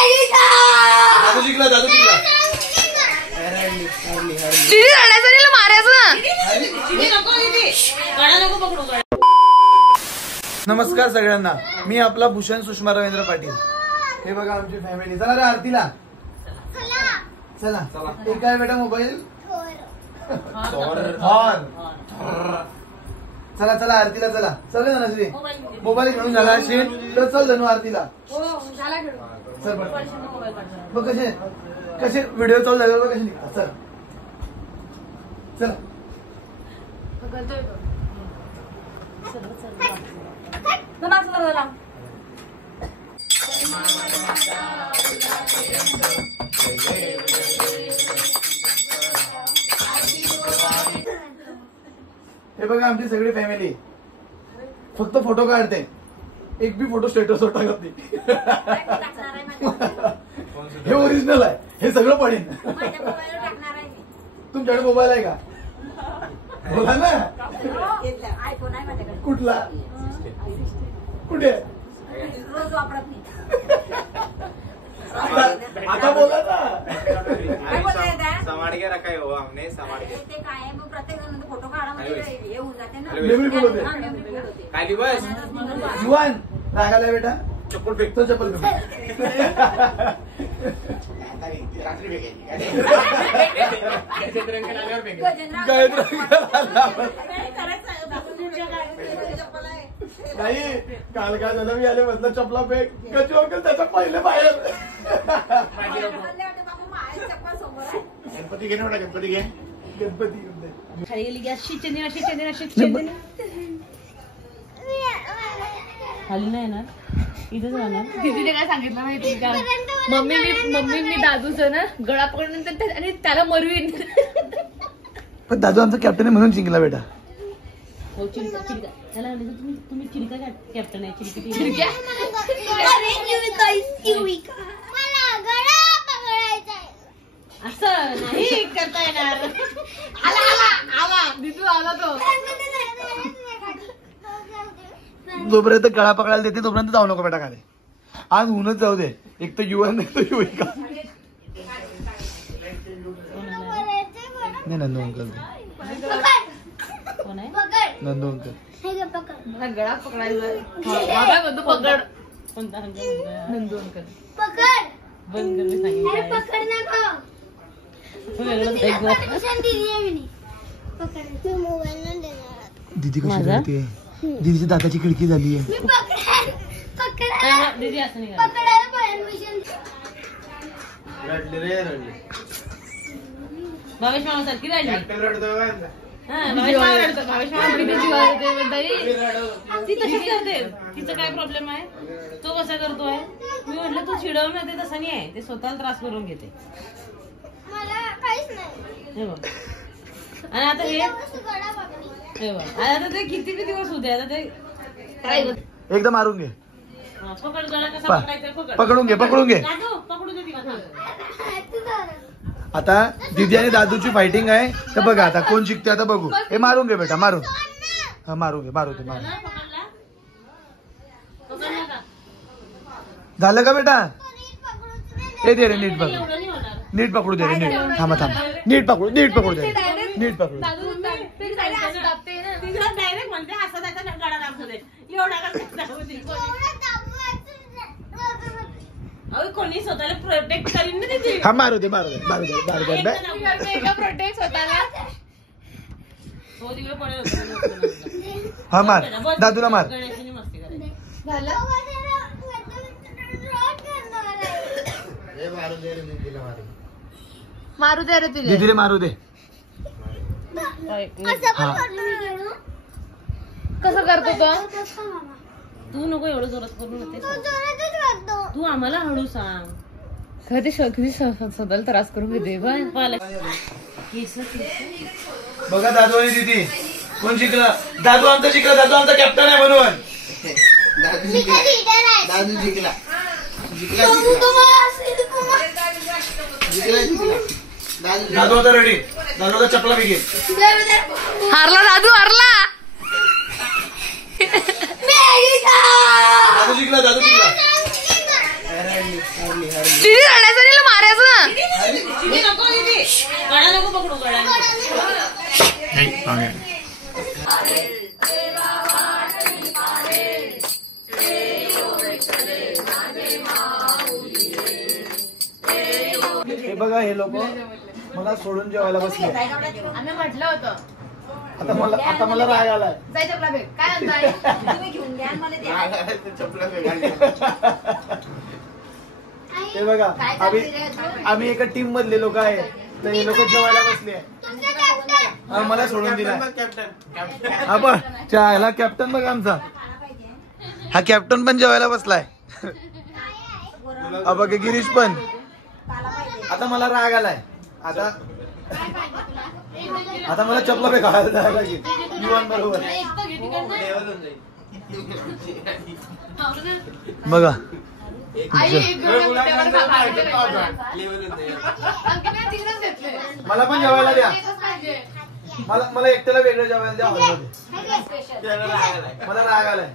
दादू जिंकला दादू जिंकला. दीदी रडायचं नाही मारायचं ना. नमस्कार सगळ्यांना, मी आपला भूषण सुषमा रवींद्र पाटील. हे बघा आमची फॅमिली. चला रे आरतीला चला. हे काय बेटा मोबाईल चला चला आरतीला चला. चल ना श्री मोबाईल घेऊन झाला. श्री तर चल धनू आरतीला चल. बघ कसे कसे व्हिडिओ चालू झाल्यावर कसे निघतात. चला चला. हे बघा आमची सगळी फॅमिली फक्त फोटो काढते. एक बी फोटो स्टेटसवर टाकत नाही. हे ओरिजिनल आहे. हे सगळं पडेल. तुमच्याकडे मोबाईल आहे का? बोला ना. कुठला कुठे आता बोला ना. समाडगे रखा हो हमने. समाडगे ते काय आहे मग प्रत्येक जण फोटो काढा म्हणजे हे होऊन जाते ना. मेमरी फुल होते. खाली बस. जुवान रागाला बेटा. चप्पल फेक. तो चप्पल फेक. नाही काल काय झालं, मी आले म्हटलं चपला फेक. कधी वगैरे त्याच्या पहिले बाहेर. गणपती घे ना बेटा. गणपती घे. गणपती खाली गेली की अशी चेंदी अशी चेंदी अशी चेंदी खाली नाही येणार. इथेच राहणार. दीदीने काय सांगितलं माहिती का? मम्मी मी दादूचं ना गळा पकडून आणि त्याला मरवीन. पण दादू आमचा कॅप्टन आहे म्हणून जिंकला बेटा. हो चिडका चिडका त्याला तुम्ही चिडका कॅप्टन आहे. चिडकी चिडक्या असं नाही करता येणार. आला दिदू आला तो. जोपर्यंत गळा पकडायला देते तोपर्यंत जाऊ नको बेटा खाली. आज ऊनच जाऊ दे. एक तर युवा नाही तर युविका. नाही नंदू अंकल. कोण आहे? नंदू अंकल. मला गळा पकडायचा. बंधू पकड. कोणता नंदू अंकल बंद कर. मी सांगितलं दीदी कशी राहते. दीदीची दाताची खिडकी झाली आहे. दीदी असं नाही भावेश मामा सारखी राहिली. ती तशीच करते. तिचा काय प्रॉब्लेम आहे? तो कसा करतोय? मी म्हटलं तू चिडवून ते तसं नाही आहे. ते स्वतःला त्रास करून घेते. आणि आता हे आता ते किती दिवस होते. आता ते एकदा मारून घे. पकड. गळा कसा पकडायचा? पकडून घे. पकडून घे. पकडू दे तिला. आता दीदी आणि दादूची फायटिंग आहे. तर बघा आता कोण शिकते. आता बघू. हे मारून घे बेटा. मारून. हा मारू घे. मारू दे. मारू. झालं का बेटा? हे दे रे नीट पकडू. नीट पकडू दे रे. नीट थांबा थांबा. नीट पकडू. नीट पकडू दे. नीट पकडू. डायरेक्ट म्हणते असं त्याचा गळा दाबतो दे. कोणी स्वतःला प्रोटेक्ट करीन ना त्याची. हा मारू दे. मारू दे. मारू दे. मारू दे. प्रोटेक्ट स्वतःला. हा मार. दादूला मार. मारू दे रे तिला. दीदीला मारू दे. कसं करतो तो? तू नको एवढं जोरात करू. तू आम्हाला हळू सांग. कधी स्वतःला त्रास करून घेते. बघा दादू आणि दीदी कोण जिंकला. दादू आमचा जिंकला. दादू आमचा कॅप्टन आहे म्हणून. दादू जिंकला. दादू आता रेडी. दादू आता चपला बी घे. हारला दादू. हारला. दादू जिंकला. दादू जिंकला. दीदी रडायचं नाही मारायचं. दीदी नको, दीदी गळा नको पकडू, गळा हे बघा, हे लोक मला सोडून जेवायला बसले. आम्ही म्हटलं होतं. आता मला राग आलाय. जाय चपला भेट काय म्हणताय. तुम्ही घेऊन द्या मला द्या. हे बघा, आम्ही एका टीम मधले लोक आहे, तर हे लोक जेवायला बसले. मला सोडून दिला. हा बघ, ह्याला कॅप्टन बघा आमचा. हा कॅप्टन पण जेवायला बसलाय. हा बघ, गिरीश पण. आता मला राग आलाय. आता मला चपला पे खायला जायला लागेल. युवान बरोबर बघा. मला पण जेवायला द्या. मला एकट्याला वेगळं जेवायला द्या. मला राग आलाय.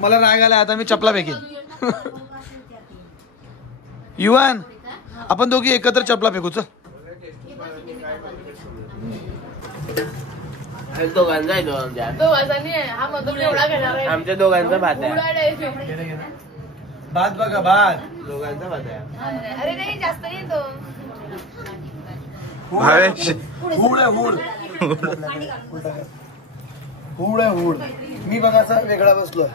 मला राग आलाय. आता मी चपला फेकेन. युवान, आपण दोघी एकत्र चपला फेकू. चल. दोघांचा आमच्या दोघांचा भात आहे. भात बघा, भात दोघांचा भात आहे. अरे नाही जास्त नाही तो. हुड आहे, हुड. हुड आहे, हुड. मी बघा असा वेगळा बसलोय.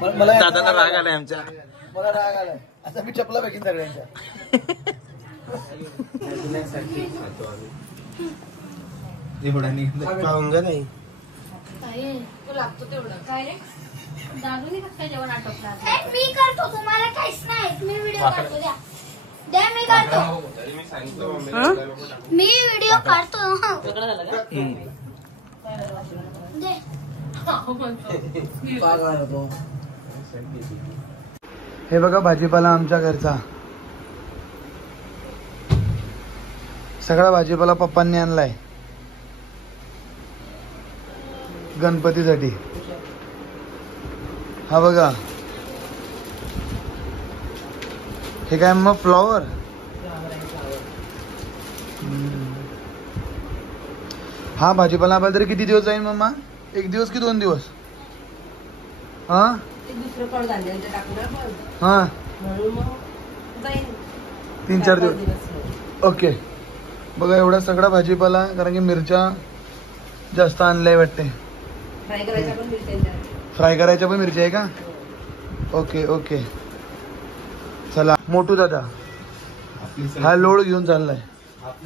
मला दादाला राग आलाय आमच्या. मला राग आलाय. आता मी चपला फेकीन सगळ्यांच्या. नाही तो लागतो तेवढं काय रे. दादूनी कसं काय जेवण आटोपलं? मी करतो, तुम्हाला काहीच नाही. मी व्हिडिओ काढतो. द्या मी काढतो. मी व्हिडिओ काढतो. दे. हे बघा, भाजीपाला आमच्या घरचा. सगळा भाजीपाला पप्पांनी आणलाय गणपतीसाठी. हा बघा, हे काय मग फ्लॉवर. हा भाजीपाला आपल्याला तरी किती दिवस जाईल मम्मा? 1 दिवस की 2 दिवस? हा हा 3-4 दिवस. ओके. बघा, एवढा सगळा भाजीपाला. कारण की मिरच्या जास्त आणलाय वाटते. फ्राय करायच्या पण मिरच्या आहे का? Okay okay. चला, मोठू दादा हा लोड घेऊन चाललाय.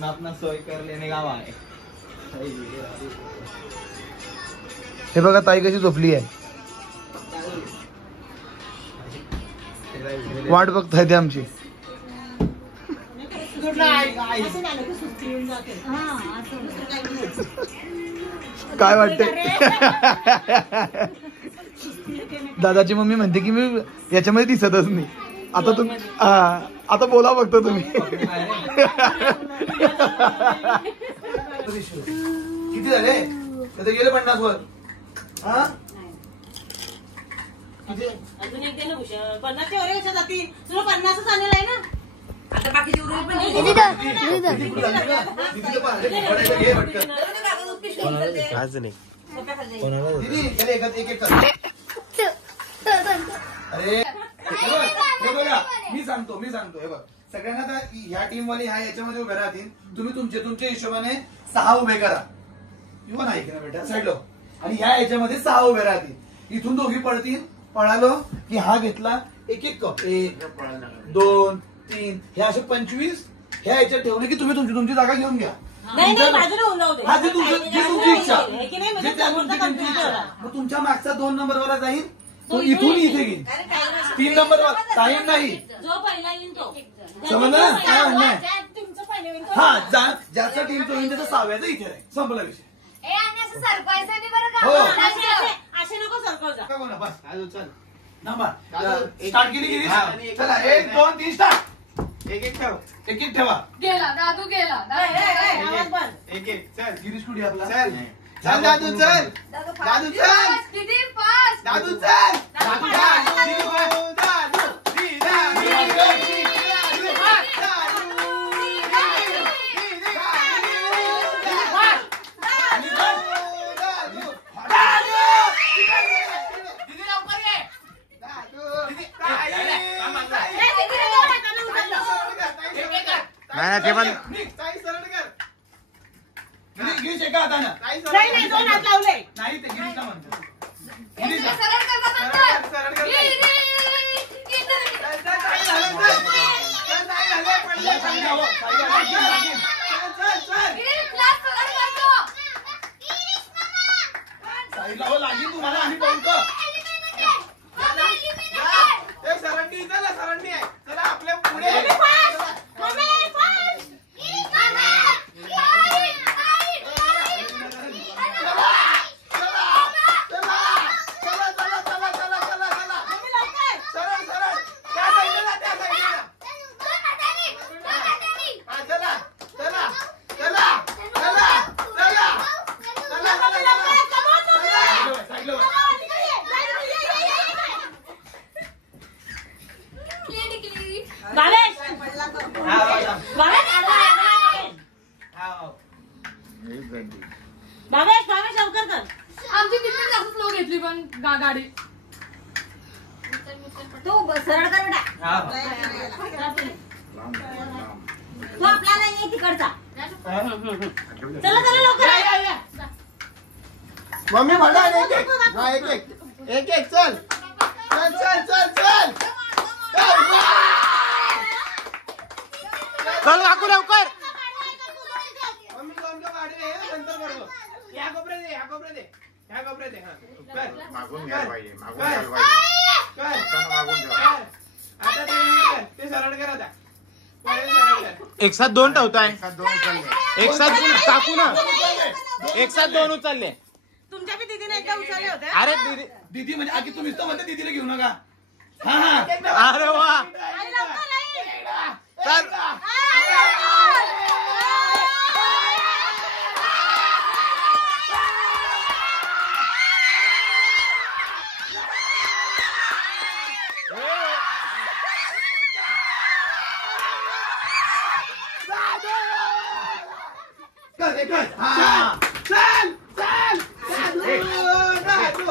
अपना सोय करले गाव आहे. हे बघा, ताई कशी झोपली आहे. वाट बघताय ते आमची. काय वाटते? दादाची मम्मी म्हणते की मी याच्यामध्ये दिसतच नाही. आता बोला फक्त तुम्ही. किती झाले? गेले 50 वर. हा अजून एक दे ना भूषण. 50 वर कशा जातील? तुला 50च आलेलं आहे ना. आता बाकीचे उरले पण आज नाही. अरे हे बघा, मी सांगतो हे बघ. सगळ्यांना आता ह्या टीम वाले ह्या याच्यामध्ये उभे राहतील. तुम्ही तुमच्या हिशोबाने 6 उभे करा. किंवा नाही की ना बेटा, साईडलो. आणि ह्या याच्यामध्ये 6 उभे राहतील. इथून दोघी पळतील. पळालो की हा घेतला एक कप. 1 2 3 हे असे 25 ह्या याच्यात ठेवले की तुम्ही तुमची जागा घेऊन घ्या. हा, जी तुमची इच्छा. मग तुमच्या मागचा 2 नंबरवाला जाईल, तो इथून इथे घेईल. 3 नंबरवाला टाइम नाही. जो पहिला येईल तो. समजलं ना काय म्हणणं? हा, ज्याचा टीम तो येईल त्याचा 6व्याचा इथे राहील. संपला विषय. हो. असे नको सरकव जा. का बोला, बस. चल स्टार्ट केली गेली. चला 1 2 3 स्टार्ट. एक ठेव. एक ठेवा. गेला दादू गेला. एक चल. गिरीश कुठे आपला? चल दादू चल. दादू चल. किती फास्ट. दादू चल. दादू नाही ते पण साई सरळ कर. गिरीश एका हातानं. नाही दोन हात लावले. नाही ते गिरीशला म्हणतो. गिरीशला सरळ कर बाबा. सरळ कर. गिरीश. साईडला हो लागेल तुम्हाला आम्ही बोलतो. सरंडी चला सरंडी आहे चला आपल्या पुढे भावेश लवकर कर. आमची तिथे जास्त फ्लो घेतली पण गाडी. तू सरळ कर बेटा. तू आपल्याला ये तिकडचा. चला लवकर. मम्मी म्हणा एक एक चल चल चल चल चल चल काकू लवकर मम्मी तू आमच्या गाडी आहे नंतर बरोबर या कोपऱ्यात दे या कोपऱ्यात दे या कोपऱ्यात दे हा कर मागून घ्यायला पाहिजे मागून घ्यायला कर पाहिजे मागून ठेवा. आता ते सरळ कर आता एक साथ दोन ठेवताय दोन उचलले. एक साथ टाकू ना एक साथ दोन उचलले. तुमच्या बी दीदीने एकदा उचलले होते. अरे दीदी दीदी म्हणजे आधी तुम्हीच तर म्हणता दीदीला घेऊ नका. हा हा अरे वा चल कर एक कर. हा चल चल दादू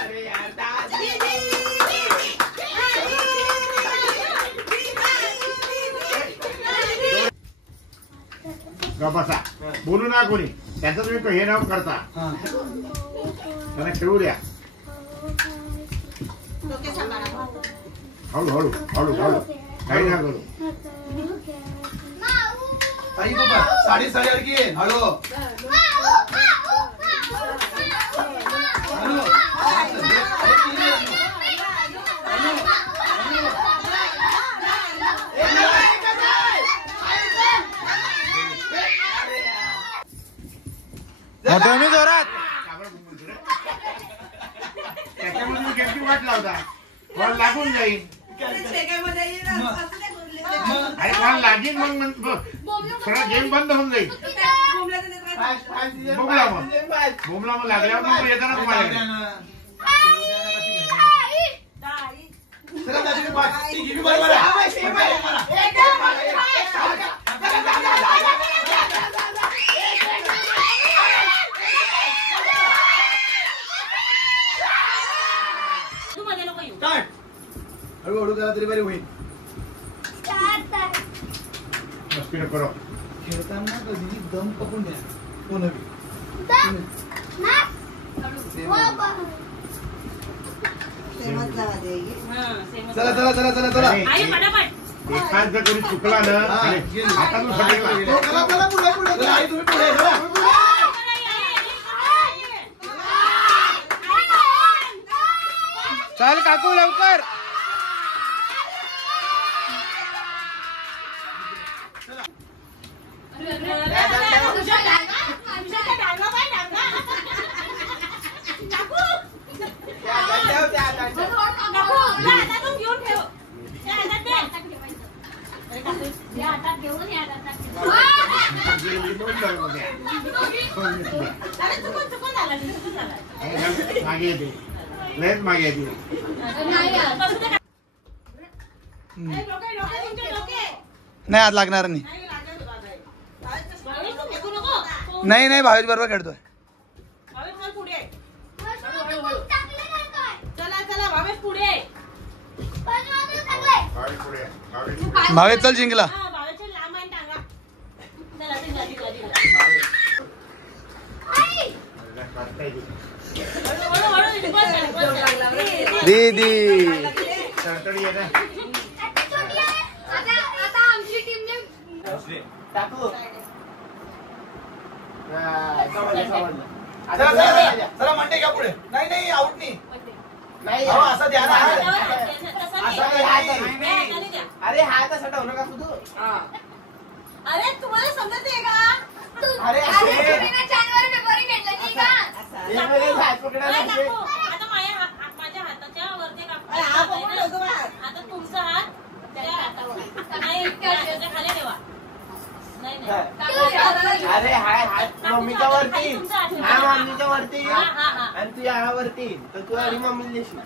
अरे यार दादी बसा बोलू ना कोणी त्याचं तुम्ही हे नाव करता हा त्यांना खेळू द्या हळू हळू हळू हळू काही ना करू आई बाबा साडी अडकी हळू हळू मोठ्याने जोरात त्याच्यामुळे मी गेमची वाट लावता बॉल लागून जाईल अरे बॉल लागेल मग सगळं गेम बंद होऊन जाईल बोमला मग लागल्यावर मग येताना तुम्हाला चला दादी पाठ ती घे बरोबर आहे. तू मध्ये नको येऊ. स्टार्ट हळूहळू करा तरी बरी होईल. मस्ती नको करो खेळताना कधी दम पकडून द्या कोण चला चला चला चला चला आई फटाफट. एखाद जर कोणी चुकला ना हातातून फटकला चला चला पुढे पुढे चला आई तुम्ही पुढे चला चल काकू लवकर मागे येते लयच मागे येते नाही आज लागणार नाही नाही नाही भावेश बरोबर खेळतोय चला भावेश पुढे. भावेश चल जिंकला भावेशच्या लांब दीदी तडतडी आहे ना. आता आमची टीमने टाकू चला मंडे का पुढे नाही नाही आउट नाही नाही असं द्या ना अरे हात असं ठेवू नका तू अरे तुम्हाला समजत आहे का अरे जानवर पेपर घेतलं नाही का हात पकडायला नाही काकू, आता माझ्या हाताच्या वरती काकू आता तुमचा हात त्या हातावर नाही त्या हाताच्या खाली ठेवा नाही नाही अरे हाय हात मम्मीच्या वरती हा मम्मीच्या वरती हा हा हा आणि तू या वरती तर तू आणि मम्मीला देशील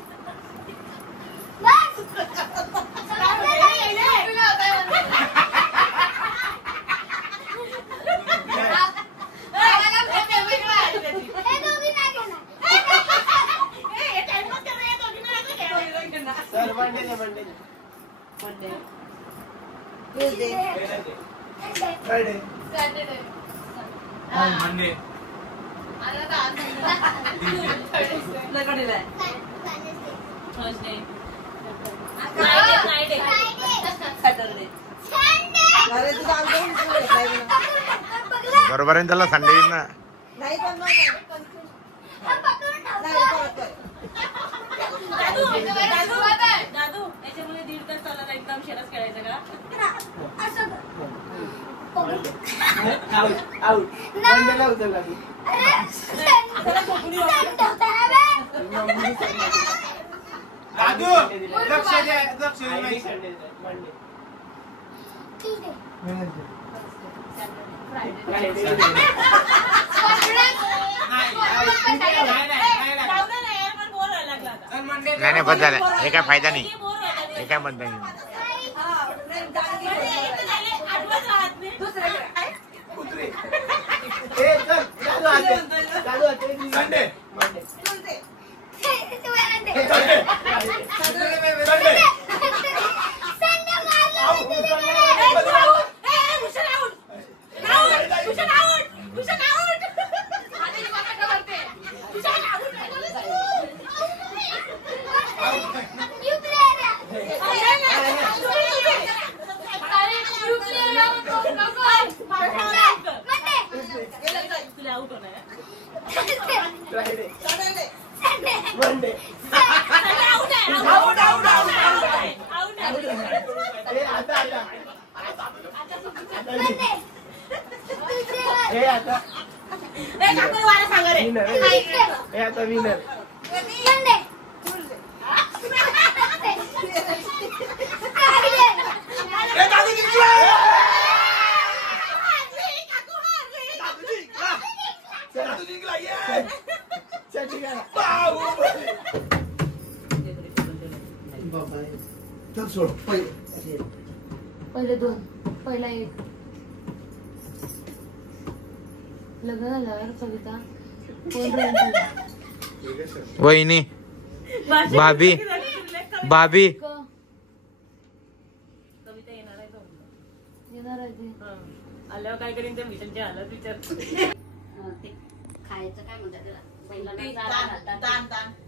sir Monday Friday Thursday Friday बरोबर आहे त्याला संडे येईल ना. दादू याच्यामध्ये 1.5 तास चालला एकदम शेरच खेळायचं का आउट मंडेला उचलला तू दादू लक्ष द्या मंडे नाही नाही बस झालं. हे काय फायदा नाही. हे काय म्हणता येईल. संडे आता विनर सोड पहिले 2 पहिला 1 लग्न झाल्यावर कविता वहिनी भाभी भाभी कविता येणार आहे आल्यावर काय करीन ते मिशनच्या हालत विचार खायचं काय म्हणतात त्याला बैलांना चारा घालतात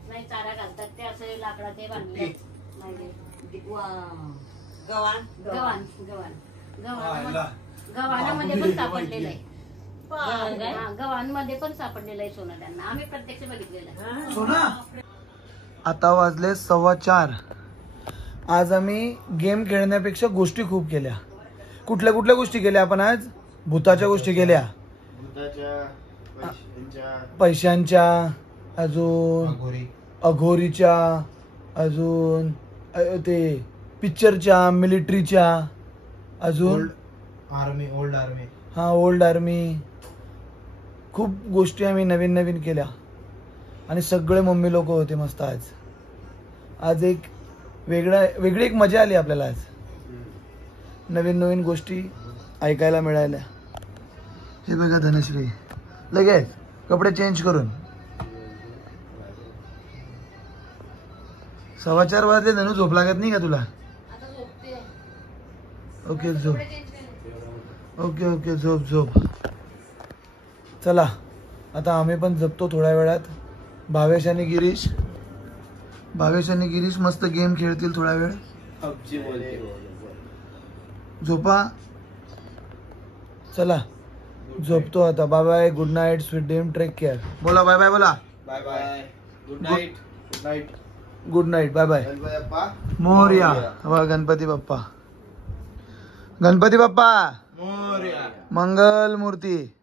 नाही चारा घालतात ते असे लाकडाचे बांधले गव्हाणामध्ये पण सापडलेलं आहे गव्हाणमध्ये पण सापडलेलं आहे सोनं त्यांना आम्ही प्रत्यक्ष बघितलेलं आहे सोना आता वाजले 4:15. आज आम्ही गेम खेळण्यापेक्षा गोष्टी खूप केल्या. कुठल्या कुठल्या गोष्टी केल्या आपण आज? भूताच्या गोष्टी केल्या, पैशांच्या, अजून अघोरीच्या, अजून ते पिक्चरच्या, मिलिटरीच्या, अजून ओल्ड आर्मी हा ओल्ड आर्मी. खूप गोष्टी आम्ही नवीन नवीन केल्या आणि सगळे मम्मी लोक होते मस्त. आज एक वेगळी एक मजा आली आपल्याला. आज नवीन नवीन गोष्टी ऐकायला मिळाल्या. हे बघा धनश्री लगेच कपडे चेंज करून 4:15 वाजले. धनु झोप लागत नाही का तुला? ओके झोप. ओके ओके झोप झोप. चला आता आम्ही पण जपतो थोड्या वेळात. भावेश आणि गिरीश भावेश आणि गिरीश मस्त गेम खेळतील थोडा वेळ. झोपा. चला झोपतो आता. Bye bye. Good night. Sweet dream. Take care. बोला बाय बाय. बोला bye bye. Good night. Good night. Good night. Bye bye. मोरया. गणपती बाप्पा. गणपती बाप्पा मोरया. मंगल मूर्ती.